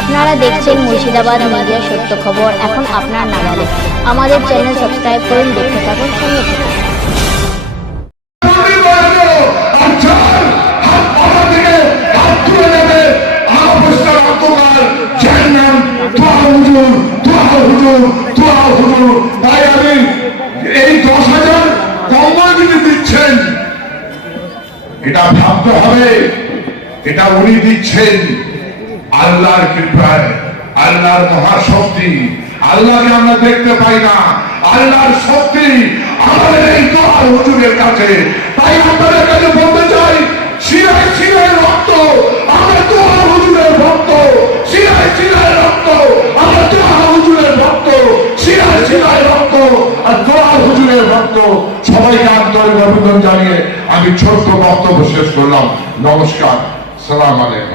আপনারা দেখছেন মুর্শিদাবাদ মিডিয়া সত্য খবর এখন আপনার নাগালে। আমাদের চ্যানেল সাবস্ক্রাইব করুন, দেখতে থাকুন, সঙ্গে থাকুন। এই 10,000 কম্বল যিনি দিচ্ছেন, এটা ভাবতে হবে এটা উনি দিচ্ছেন আল্লাহর কৃপায়, আল্লাহর মহাশক্তি। আল্লাহকে আমরা দেখতে পাই না, আল্লাহর শক্তি আমাদের এই দোয়া হুজুরের কাছে। তাই আপনাদের কাছে বলতে চাই, শিরায় শিরায় রক্ত, আমরা দোয়া হুজুরের ভক্ত। শিরায় শিরায় রক্ত, আমরা দোয়া হুজুরের ভক্ত। শিরায় শিরায় রক্ত আর দোয়া হুজুরের ভক্ত। সবাইকে আন্তরিক অভিনন্দন জানিয়ে আমি ছোট্ট বক্তব্য শেষ করলাম। নমস্কার, সালাম আলাইকুম।